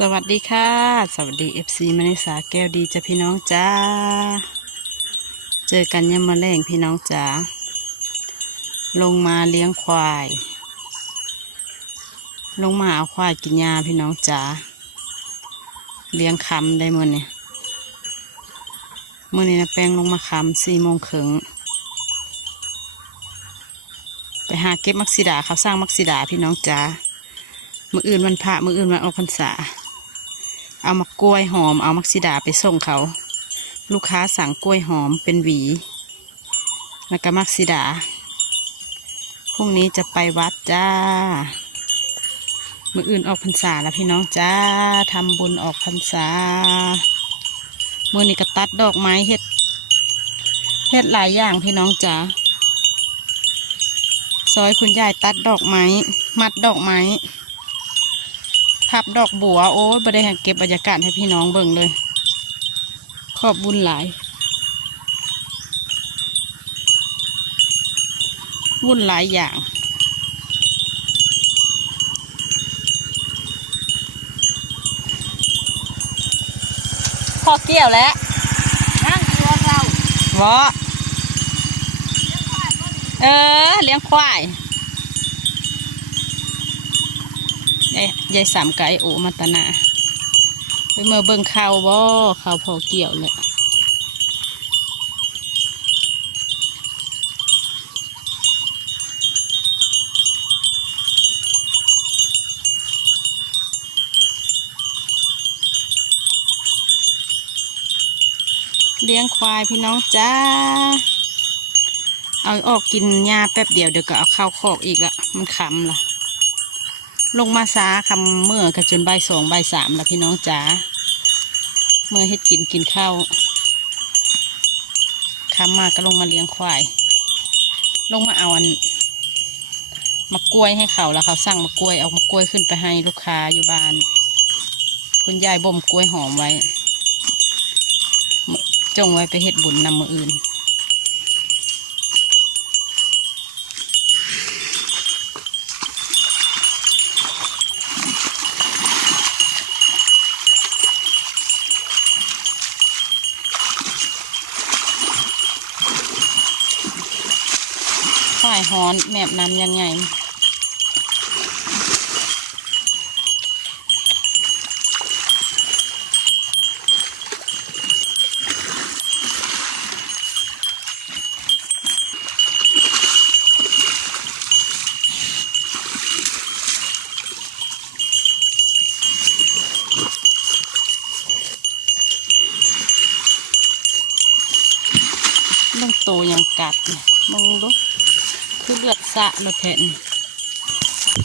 สวัสดีค่ะ สวัสดีเอฟซีมณิสาแก้วดีจ้ะพี่น้องจ้า เจอกันยามมาแรงพี่น้องจ้า ลงมาเลี้ยงควาย ลงมาเอาควายกินยาพี่น้องจ้า เลี้ยงคำได้มื่อนี่มื่อนี้นะแป้งลงมาคำสี่โมงครึ่งไปหาเก็บมักซิดาเขาสร้างมักซิดาพี่น้องจ้ามืออื่นวันพระมืออื่นวันออกพรรษา เอามากล้วยหอม เอามักซิดาไปส่งเขา ลูกค้าสั่งกล้วยหอมเป็นหวี แล้วก็มักซิดา พรุ่งนี้จะไปวัดจ้า มืออื่นออกพรรษาแล้วพี่น้องจ้าทำบุญออกพรรษามือนี้ก็ตัดดอกไม้เฮ็ดเฮ็ดหลายอย่างพี่น้องจ้าซอยคุณยายตัดดอกไม้ มัดดอกไม้ พับดอกบัว โอ้ยบ่ได้ให้เก็บบรรยากาศให้พี่น้องเบิ่งเลย ขอบบุญหลาย วุ่นหลายอย่าง พอเกี่ยวแล้วนั่งตัวเราวะเออ เลี้ยงควาย ยายยายสามกับไอโอมาตนาไปเมื่อเบิ่งข้าวบ่ข้าวพอเกี่ยวเลยเลี้ยงควายพี่น้องจ้า เอาออกกินหญ้าแป๊บเดียวเดี๋ยวก็เอาข้าวคอกอีกละมันขำละ ลงมาซาคำเมื่อก็จนใบสองใบสามละพี่น้องจ๋าเมื่อเฮ็ดกินกินข้าวคำมาก็ลงมาเลี้ยงควาย ลงมาเอาอันมะกล้วยให้เขาแล้วเขาสั่งมะกล้วยเอามะกล้วยขึ้นไปให้ลูกค้าอยู่บ้าน คุณยายบ่มกล้วยหอมไว้ จงไว้ไปเฮ็ดบุญนำมืออื่น อนแมบน้ำยังไงเรื่องโตยังกัดเนี่ยมึงดู คือเลือดสะเลยแผ่น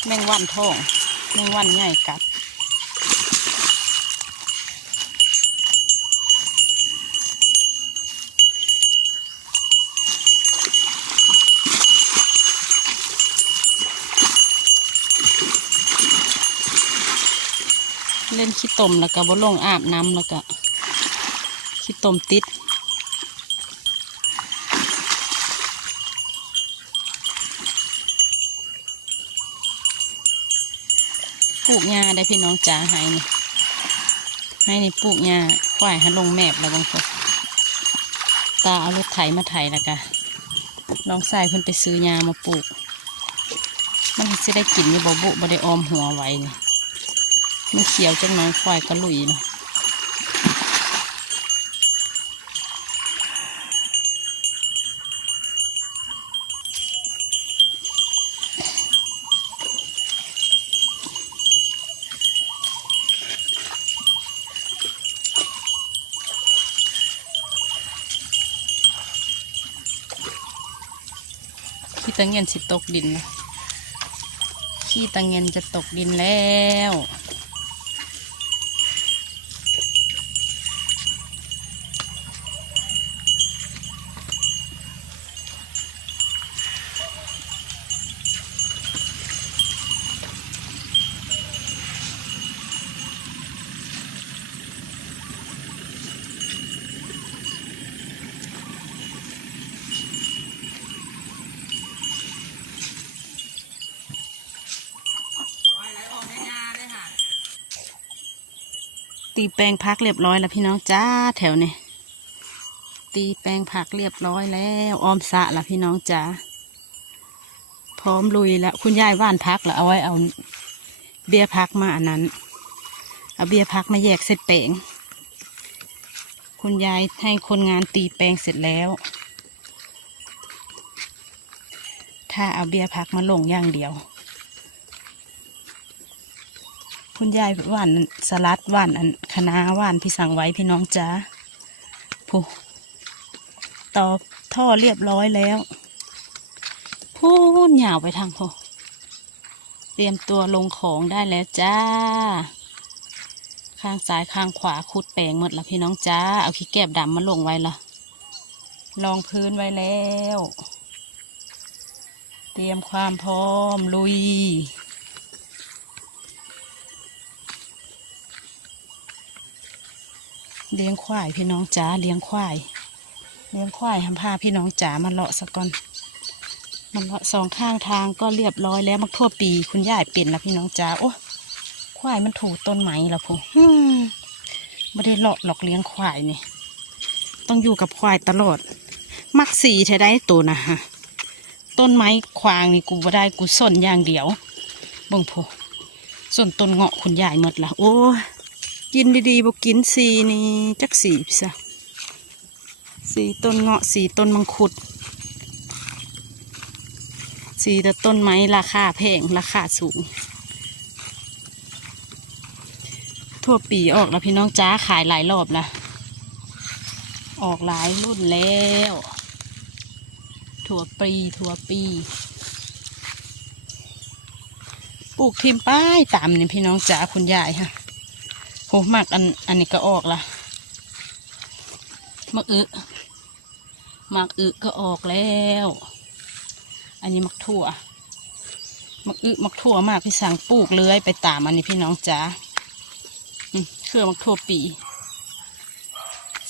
แมงวันทองแมงวันใหญ่กัดเล่นขี้ตมแล้วก็บ่ลงอาบน้ำแล้วก็ขี้ตมติด ลูกหญ้าได้พี่น้องจ๋าให้นี่ให้นี่ปลูกหญ้าควายฮันลงแมบแล้วบางคนตาเอารถไถมาไถแล้วกะลองใส่เพิ่นไปซื้อหญ้ามาปลูก มันจะได้กินอยู่บ่บุบ่ได้ออมหัวไว้นี่มันเขียวจังน้อยควายก็ลุยเนาะ ขี้ตังเงียนสิตกดินขี้ตังเงียนจะตกดินแล้ว ไปไหนออกในนาเลยค่ะ ตีแปลงพักเรียบร้อยแล้วพี่น้องจ้าแถวนี้ตีแปลงผักเรียบร้อยแล้วออมสะละพี่น้องจ้าพร้อมลุยแล้วคุณยายว่านพักแล้วเอาไว้เอา เบียร์พักมาอันนั้น เอาเบียร์พักมาแยกใส่แปลงคุณยายให้คนงานตีแปลงเสร็จแล้ว ถ้าเอาเบียร์พักมาลงอย่างเดียว คุณยายหว่านสลัดหว่านอันคณะน้าหว่านพี่สั่งไว้พี่น้องจ้าผู้ต่อท่อเรียบร้อยแล้วพูนยาวไปทางพอเตรียมตัวลงของได้แล้วจ้า ข้างซ้ายข้างขวาขุดแปลงหมดแล้วพี่น้องจ้า เอาขี้แกบดำมาลงไว้ละรองพื้นไว้แล้ว เตรียมความพร้อมลุย เลี้ยงควายพี่น้องจ๋าเลี้ยงควาย เลี้ยงควายทำพาพี่น้องจ๋ามาเลาะสักก่อนมันเลาะสองข้างทางก็เรียบร้อยแล้วมักทั่วปี คุณยายเป็นแล้วพี่น้องจ๋าโอ้ควายมันถูต้นไม้แล้วพูไม่ได้เลาะหลอกเลี้ยงควายนี่ ต้องอยู่กับควายตลอด มักสีใช้ได้ตัวนะฮะต้นไม้ควางนี่กูบ่ได้กูส้นอย่างเดียวบ่งโพส้นต้นเงาะคุณยายหมดละโอ้ กินดีๆบกินสีนี่จักสีพี่ซะสีต้นเงาะสีต้นมังคุด สีแต่ต้นไม้ราคาแพงราคาสูง ทั่วปีออกแล้วพี่น้องจ้าขายหลายรอบละออกหลายรุ่นแล้ว ถั่วปีถั่วปีปลูกทิมป้ายตามนี่พี่น้องจ๋าคุณยายค่ะ โหมักอันอันนี้ก็ออกละมะอึหมักอึก็ออกแล้ว อันนี้มักถั่วมักอึมักถั่วมากพี่สั่งปลูกเลื้อยไปตามอันนี้พี่น้องจ๋าเครือมักถั่วปี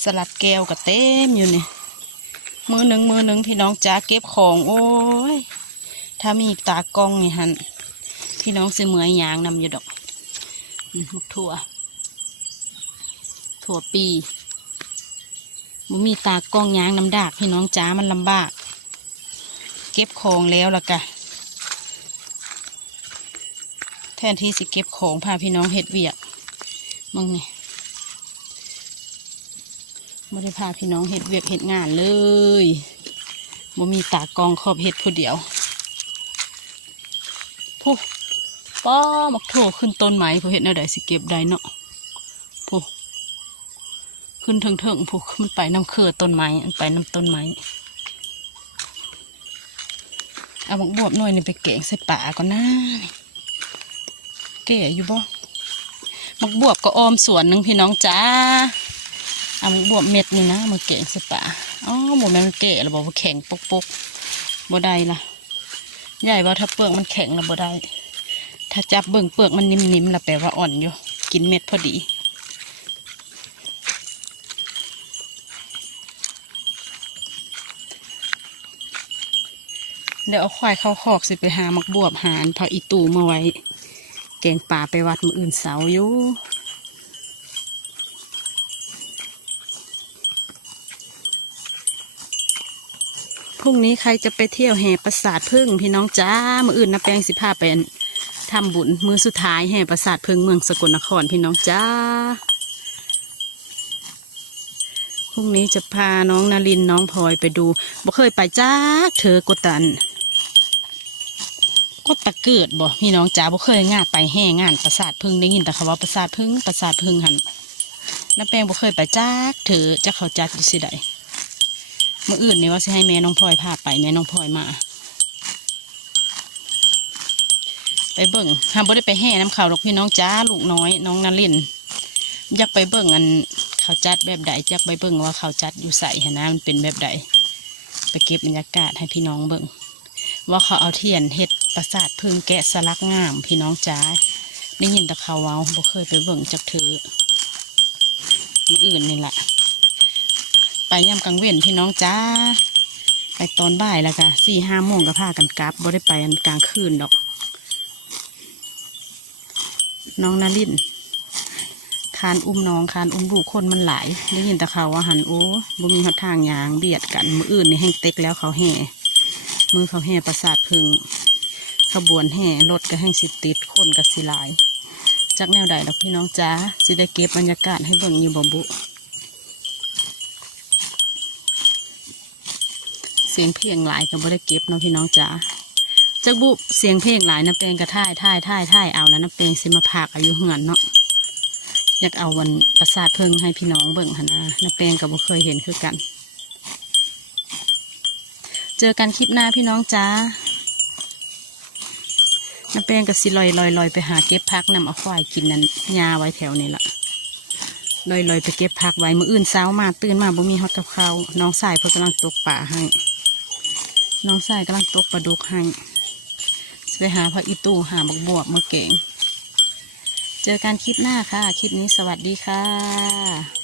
สลัดแก้วก็เต็มอยู่นี่มือหนึ่งมือหนึ่งพี่น้องจ้าเก็บของ โอ้ย ถ้ามีตากล้องนี่ฮันพี่น้องสิเหมือยยางนำอยู่ดอกอืมมักถั่ว ถั่วปีมันมีตากล้องยางน้ำดากพี่น้องจ้ามันลำบาก เก็บของแล้วล่ะกะแทนที่สิเก็บของพาพี่น้องเห็ดเวียกมึงไงไม่ได้พาพี่น้องเห็ดเวียกเห็ดงานเลยบ่มีตากองขอบเห็ดผู้เดียวผู้ป้อมักโถขึ้นต้นไม้ผู้เห็ดแนวใดสิเก็บได้เนาะผู้ ขึ้นเถิงๆผู้มันไปน้ำเคือต้นไม้มันไปน้ำต้นไม้เอาบักบวบหน่อยนี่ไปแกงใส่ป่าก่อนนะแก่อยู่บ่มักบวบก็ออมสวนหนึ่งพี่น้องจ้าเอาบวบเม็ดนี่นะมาเกะใส่ป่าอ๋อหมูแม่มันเกะแล้วบอกว่าแข็งปกปกบ่ได้ล่ะใหญ่ว่ถ้าเปลือกมันแข็งแล้วบ่ได้ ถ้าจับเบิ่งเปลือกมันนิ่มๆล้วแปลว่าอ่อนอยู่ กินเม็ดพอดี เดี๋ยวเอาควายเข้าคอกสิไปหามักบวบหานพออีตูมาไว้ แกงป่าไปวัดมืออื่นเสาอยู่พรุ่งนี้ใครจะไปเที่ยวแห่ปราสาทพึ่งพี่น้องจ้ามืออื่นนะแปลงสิพาไปทำบุญมือสุดท้ายแห่ปราสาทพึ่งเมืองสกลนครพี่น้องจ้าพรุ่งนี้จะพาน้องนารินน้องพลอยไปดูบ่เคยไปจ้าเธอกดตัน ก็ตะเกิดบ่พี่น้องจ้าบ่เคยงานไปแห่งานปราสาทพึ่งได้ยินแต่เขาว่าปราสาทพึ่งปราสาทพึ่งหันน้าแป้งบ่เคยไปจ้าเธอจะเขาจัดอยู่สิใดเมื่ออื่นนี่ว่าสิให้แม่น้องพลอยพาไปแม่น้องพลอยมา ไปเบิ่งห้าบ่ได้ไปแห่น้ำเขาหรอกพี่น้องจ้าลูกน้อย น้องนารินอยากไปเบิ่งอันเขาจัดแบบใดอยากไปเบิ่งว่าเขาจัดอยู่ใส่หนนะมันเป็นแบบใดไปเก็บบรรยากาศให้พี่น้องเบิ่ง ว่าเขาเอาเทียนเฮ็ดปราสาทพึ่งแกะสลักงาม พี่น้องจ้าได้ยินแต่เขาเว้าบ่เคยไปเบิ่งจักถือมืออื่นนี่แหละ ไปย่ำกลางเว้นพี่น้องจ้า ไปตอนบ่ายแล้วก็สี่ห้าโมงก็พากันกลับบ่ได้ไปกลางคืนดอก น้องนารินคานอุ้มน้องคานอุ้มลูกคนมันหลายได้ยินแต่เขาว่าหันโอ้บ่มีหนทางยางเบียดกันมืออื่นนี่แห้งเต็กแล้วเขาแห่ มือเขาแห่ประสาทพึงขบวนแห่รถก็แห้งสิติดคนก็สิหลายจากแนวใดดอกพี่น้องจ้าสิได้เก็บบรรยากาศให้เบิ่งอยู่บ่บุเสียงเพลงหลายก็บ่ได้เก็บเนาะพี่น้องจ้าจากบุเสียงเพลงหลายน้ำแปลงก็ท่ายท่ายท่ายท่ายเอาแล้วน้ำแปลงสิมาพากอายุเหือนเนาะอยากเอาวันประสาทเพิงให้พี่น้องเบิ่งหนนะน้ำแปลงก็บ่เคยเห็นคือกัน เจอกันคลิปหน้าพี่น้องจ้าน้ำแปลงก็สิลอยลอยลอยไปหาเก็บพักนำเอาควายกินนั่นยาไว้แถวนี้ละลอยลอยไปเก็บพักไว้มืออื่นเช้ามาตื่นมาบ่มีฮอตกับเขาน้องสายเพิ่นกำลังตกป่าให้ น้องสายกำลังตกปลาดุกให้สิไปหาพระอิตูหาบักบวบมาเก่ง เจอกันคลิปหน้าค่ะ คลิปนี้สวัสดีค่ะ